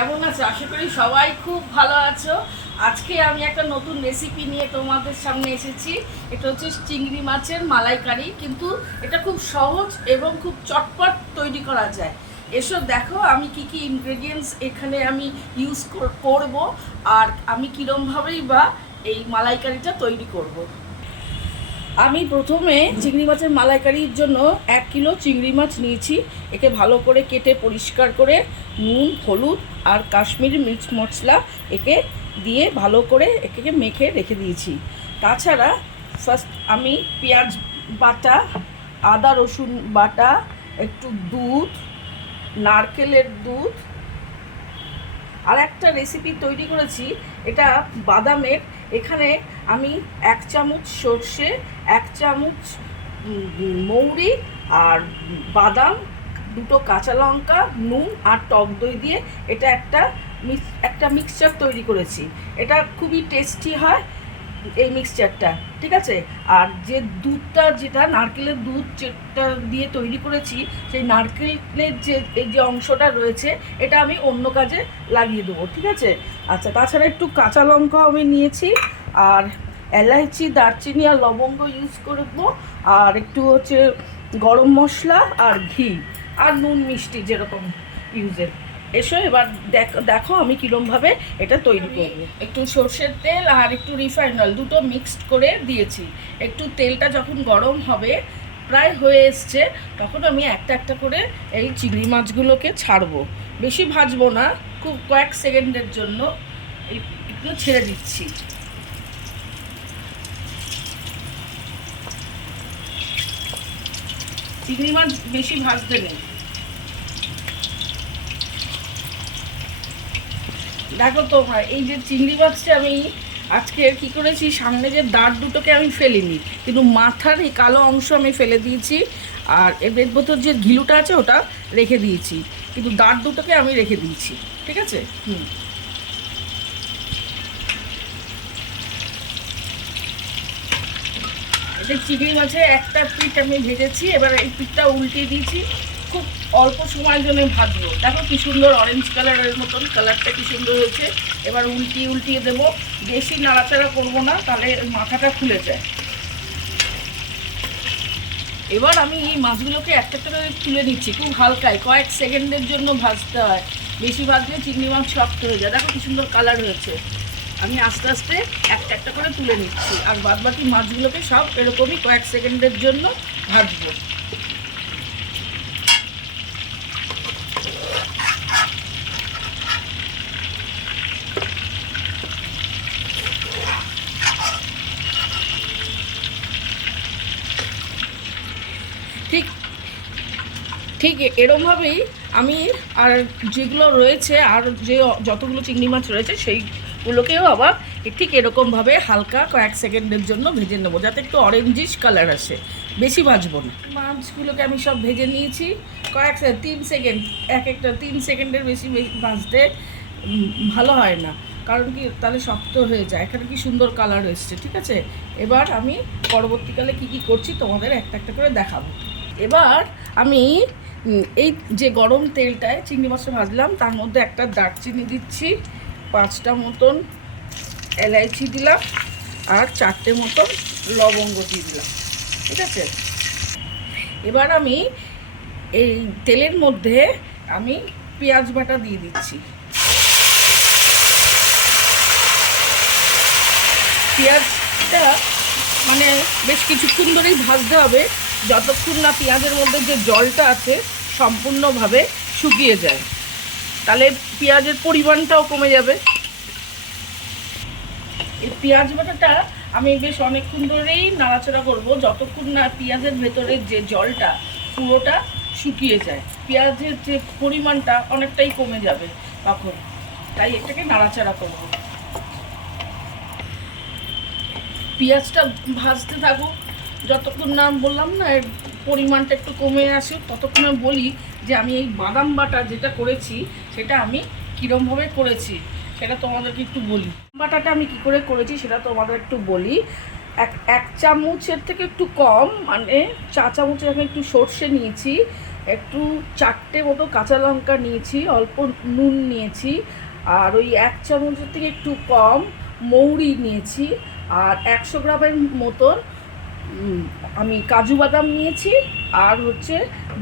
কেমন আছো? আশা করি সবাই খুব ভালো আছো। আজকে আমি একটা নতুন রেসিপি নিয়ে তোমাদের সামনে এসেছি। এটা হচ্ছে চিংড়ি মাছের মালাইকারি। কিন্তু এটা খুব সহজ এবং খুব চটপট তৈরি করা যায়। এসো দেখো আমি কি কি ইনগ্রেডিয়েন্টস এখানে আমি ইউজ করব। আর আমি কীরমভাবেই বা এই মালাইকারিটা তৈরি করব। আমি প্রথমে চিংড়ি মাছের মালাইকারির জন্য এক কিলো চিংড়ি মাছ নিয়েছি। একে ভালো করে কেটে পরিষ্কার করে নুন, হলুদ আর কাশ্মীরি মির্চ মশলা একে দিয়ে ভালো করে একে মেখে রেখে দিয়েছি। তাছাড়া ফার্স্ট আমি পেঁয়াজ বাটা, আদা রসুন বাটা, একটু দুধ, নারকেলের দুধ আর একটা রেসিপি তৈরি করেছি। এটা বাদামের এখানে আমি এক চামচ সর্ষে, এক চামচ মৌরি আর বাদাম, দুটো কাঁচা লঙ্কা, নুন আর টক দই দিয়ে এটা একটা একটা মিক্সচার তৈরি করেছি। এটা খুবই টেস্টি হয়। এই মিক্সচারটা ঠিক আছে? আর যে দুধটা, যেটা নারকেলের দুধ যেটা দিয়ে তৈরি করেছি, সেই নারকেলের যে, এই যে অংশটা রয়েছে, এটা আমি অন্য কাজে লাগিয়ে দেবো, ঠিক আছে? আচ্ছা তাছাড়া একটু কাঁচা লঙ্কাও আমি নিয়েছি, আর এলাইচি, দারচিনি আর লবঙ্গ ইউজ করব আর একটু হচ্ছে গরম মশলা আর ঘি, আর নুন মিষ্টি যেরকম ইউজের এসো এবার দেখ- দেখো আমি কীরমভাবে এটা তৈরি করব। একটু সর্ষের তেল আর একটু রিফাইন অয়েল দুটো মিক্সড করে দিয়েছি। একটু তেলটা যখন গরম হবে প্রায় হয়ে এসছে তখন আমি একটা একটা করে এই চিংড়ি মাছগুলোকে ছাড়বো। বেশি ভাজবো না খুব কয়েক সেকেন্ডের জন্য একটু ছেড়ে দিচ্ছি। চিংড়ি মাছ বেশি ভাজতে নেই। দেখো তোমরা, এই যে চিংড়ি মাছটা আমি আজকে কি করেছি, সামনে যে দাঁত দুটোকে আমি ফেলিনি, কিন্তু মাথার এই কালো অংশ আমি ফেলে দিয়েছি, আর এর ভেতর যে ঘিলুটা আছে ওটা রেখে দিয়েছি, কিন্তু দাঁত দুটোকে আমি রেখে দিয়েছি, ঠিক আছে? হুম। চিংড়ি মাছের একটা পিঠ আমি ভেজেছি, এবার এই পিঠটা উল্টিয়ে দিয়েছি। অল্প সময়ের জন্য ভাজবো দেখো কি সুন্দর অরেঞ্জ কালারের মতন কালারটা কি সুন্দর হয়েছে। এবার উল্টিয়ে উল্টিয়ে দেবো। বেশি নাড়াচাড়া করব না, তাহলে মাথাটা খুলে যায়। এবার আমি এই মাছগুলোকে একটা একটা করে তুলে নিচ্ছি। খুব হালকায় কয়েক সেকেন্ডের জন্য ভাজতে হয়। বেশি ভাজলে চিংড়ি মাছ শক্ত হয়ে যায়। দেখো কি সুন্দর কালার হয়েছে। আমি আস্তে আস্তে একটা একটা করে তুলে নিচ্ছি। আর বাদ বাকি মাছগুলোকে সব এরকমই কয়েক সেকেন্ডের জন্য ভাজবো। ঠিক ঠিক এরমভাবেই আমি আর যেগুলো রয়েছে, আর যে যতগুলো চিংড়ি মাছ রয়েছে, সেইগুলোকেও আবার ঠিক এরকমভাবে হালকা কয়েক সেকেন্ডের জন্য ভেজে নেব, যাতে একটু অরেঞ্জিশ কালার আসে। বেশি ভাজবো না। মাছগুলোকে আমি সব ভেজে নিয়েছি, কয়েক তিন সেকেন্ড, এক একটা তিন সেকেন্ডের বেশি ভাজতে ভালো হয় না। কারণ কি, তাহলে শক্ত হয়ে যায়। এখানে কি সুন্দর কালার এসছে, ঠিক আছে? এবার আমি পরবর্তীকালে কি কি করছি, তোমাদের একটা একটা করে দেখাবো। এবার আমি এই যে গরম তেলটায় চিংড়ি মাছটা ভাজলাম, তার মধ্যে একটা দারচিনি দিচ্ছি, পাঁচটা মতন এলাইচি দিলাম, আর চারটে মতন লবঙ্গ দিয়ে দিলাম, ঠিক আছে? এবার আমি এই তেলের মধ্যে আমি পেঁয়াজ বাটা দিয়ে দিচ্ছি। পেঁয়াজটা মানে বেশ কিছুক্ষণ ধরেই ভাজতে হবে যতক্ষণ না পেঁয়াজের মধ্যে যে জলটা আছে সম্পূর্ণভাবে শুকিয়ে যায়। তাহলে পেঁয়াজের পরিমাণটাও কমে যাবে। এই পেঁয়াজ বাটাটা আমি বেশ অনেকক্ষণ ধরেই নাড়াচাড়া করব, যতক্ষণ না পেঁয়াজের ভেতরের যে জলটা, পুরোটা শুকিয়ে যায়। পেঁয়াজের যে পরিমাণটা অনেকটাই কমে যাবে তখন। তাই এটাকে নাড়াচাড়া করব। পেঁয়াজটা ভাজতে থাকুক যতক্ষণ না বললাম না, এর পরিমাণটা একটু কমে আসে ততক্ষণ বলি যে আমি এই বাদাম বাটা যেটা করেছি, সেটা আমি কীরমভাবে করেছি, সেটা তোমাদেরকে একটু বলি। বাটাটা আমি কি করে করেছি, সেটা তোমাদের একটু বলি। এক এক চামচের থেকে একটু কম মানে চা চামচের আমি একটু সর্ষে নিয়েছি, একটু চারটে মতো কাঁচা লঙ্কা নিয়েছি, অল্প নুন নিয়েছি, আর ওই এক চামচের থেকে একটু কম মৌরি নিয়েছি, আর একশো গ্রামের মতন আমি কাজু বাদাম নিয়েছি আর হচ্ছে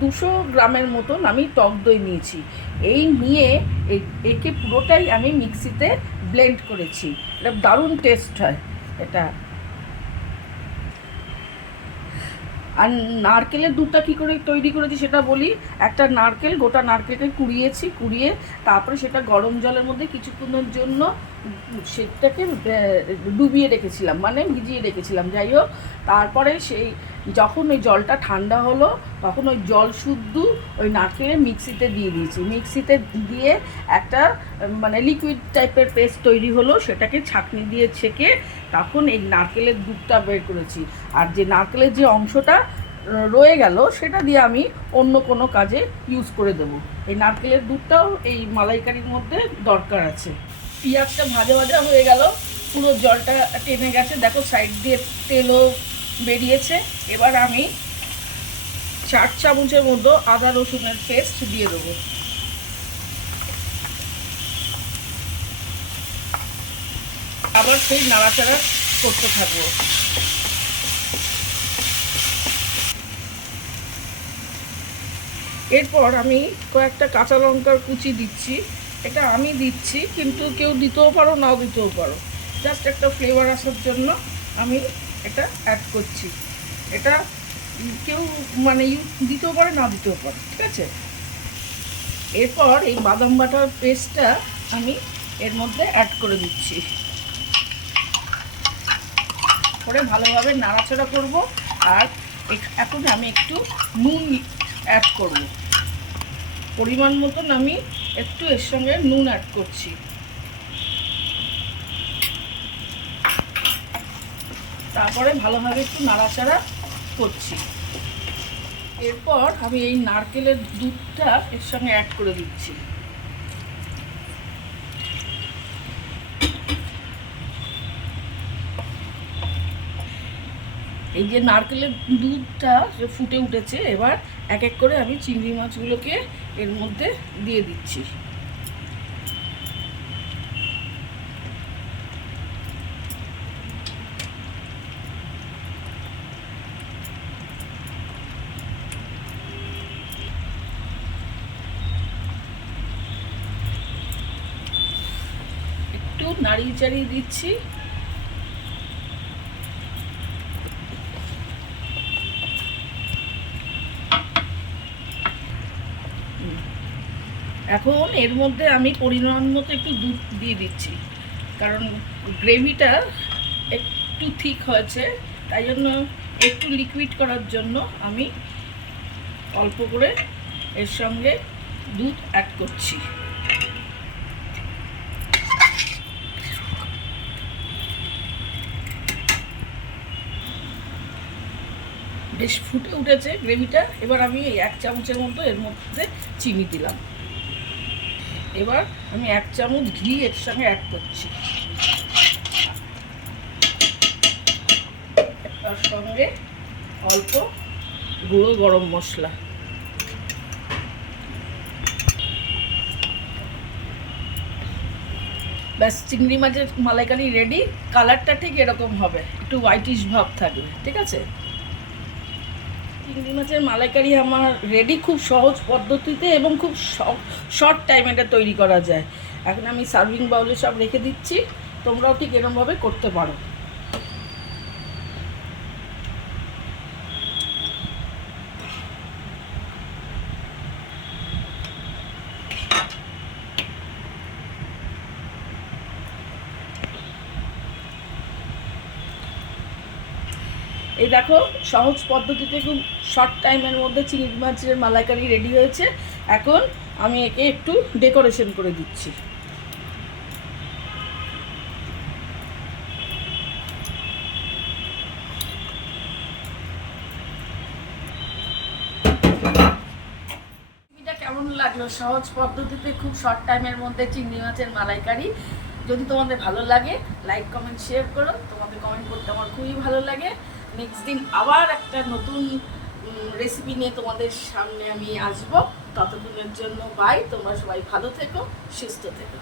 দুশো গ্রামের মতন আমি টক দই নিয়েছি। এই নিয়ে একে পুরোটাই আমি মিক্সিতে ব্লেন্ড করেছি। এটা দারুণ টেস্ট হয় এটা। আর নারকেলের দুধটা কী করে তৈরি করেছি সেটা বলি। একটা নারকেল, গোটা নারকেলকে কুড়িয়েছি, কুড়িয়ে তারপরে সেটা গরম জলের মধ্যে কিছুক্ষণের জন্য সেটাকে ডুবিয়ে রেখেছিলাম মানে ভিজিয়ে রেখেছিলাম। যাই হোক, তারপরে সেই যখন ওই জলটা ঠান্ডা হলো, তখন ওই জল শুদ্ধ ওই নারকেলের মিক্সিতে দিয়ে দিয়েছি। মিক্সিতে দিয়ে একটা মানে লিকুইড টাইপের পেস্ট তৈরি হলো, সেটাকে ছাঁকনি দিয়ে ছেঁকে তখন এই নারকেলের দুধটা বের করেছি। আর যে নারকেলের যে অংশটা রয়ে গেল, সেটা দিয়ে আমি অন্য কোনো কাজে ইউজ করে দেবো। এই নারকেলের দুধটাও এই মালাইকারির মধ্যে দরকার আছে। পেঁয়াজটা ভাজা ভাজা হয়ে গেল, পুরো জলটা টেনে গেছে। দেখো সাইড দিয়ে তেলও বেরিয়েছে। এবার আমি চার চামচের মতো আদা রসুনের পেস্ট দিয়ে দেবো। আবার সেই নাড়াচাড়া করতে থাকব। এরপর আমি কয়েকটা কাঁচা লঙ্কার কুচি দিচ্ছি। এটা আমি দিচ্ছি, কিন্তু কেউ দিতেও পারো, নাও দিতেও পারো। জাস্ট একটা ফ্লেভার আসার জন্য আমি এটা অ্যাড করছি। এটা কেউ মানে ইউ দিতেও পারে, না দিতেও পারে, ঠিক আছে? এরপর এই বাদাম বাটার পেস্টটা আমি এর মধ্যে অ্যাড করে দিচ্ছি। করে ভালোভাবে নাড়াচাড়া করব, আর এখন আমি একটু নুন অ্যাড করব। পরিমাণ মতন আমি একটু এর সঙ্গে নুন অ্যাড করছি। তারপরে ভালোভাবে একটু নাড়াচাড়া করছি। এরপর আমি এই নারকেলের দুধটা এর সঙ্গে অ্যাড করে দিচ্ছি। এই যে নারকেলের দুধটা যে ফুটে উঠেছে, এবার এক এক করে আমি চিংড়ি মাছগুলোকে এর মধ্যে দিয়ে দিচ্ছি একটু নাড়িয়ে চাড়িয়ে দিচ্ছি। এখন এর মধ্যে আমি পরিমাণ মতো একটু দুধ দিয়ে দিচ্ছি। কারণ গ্রেভিটা একটু ঠিক হয়েছে, তাই জন্য একটু লিকুইড করার জন্য আমি অল্প করে এর সঙ্গে দুধ অ্যাড করছি। বেশ ফুটে উঠেছে গ্রেভিটা। এবার আমি এই এক চামচের মতো এর মধ্যে চিনি দিলাম। এবার আমি এক চামচ ঘি এর সঙ্গে অ্যাড করছি। তার সঙ্গে অল্প গুঁড়ো গরম মশলা। ব্যাস, চিংড়ি মাছের মালাইকারি রেডি কালারটা ঠিক এরকম হবে। একটু হোয়াইটিশ ভাব থাকবে, ঠিক আছে? চিংড়ি মাছের মালাইকারি আমার রেডি খুব সহজ পদ্ধতিতে এবং খুব শর্ট টাইম এটা তৈরি করা যায়। এখন আমি সার্ভিং বাউলে সব রেখে দিচ্ছি। তোমরাও ঠিক এরমভাবে করতে পারো। দেখো, সহজ পদ্ধতিতে খুব শর্ট টাইমের মধ্যে চিংড়ি মাছের মালাইকারি রেডি হয়েছে। এখন আমি একে একটু ডেকোরেশন করে দিচ্ছি। কেমন লাগল? সহজ পদ্ধতিতে খুব শর্ট টাইমের মধ্যে চিংড়ি মাছের মালাইকারি। যদি তোমাদের ভালো লাগে লাইক কমেন্ট শেয়ার করো। তোমাদের কমেন্ট করতে আমার খুবই ভালো লাগে। নেক্সট দিন আবার একটা নতুন রেসিপি নিয়ে তোমাদের সামনে আমি আসব। ততদিনের জন্য বাই তোমরা সবাই ভালো থেকো, সুস্থ থেকো।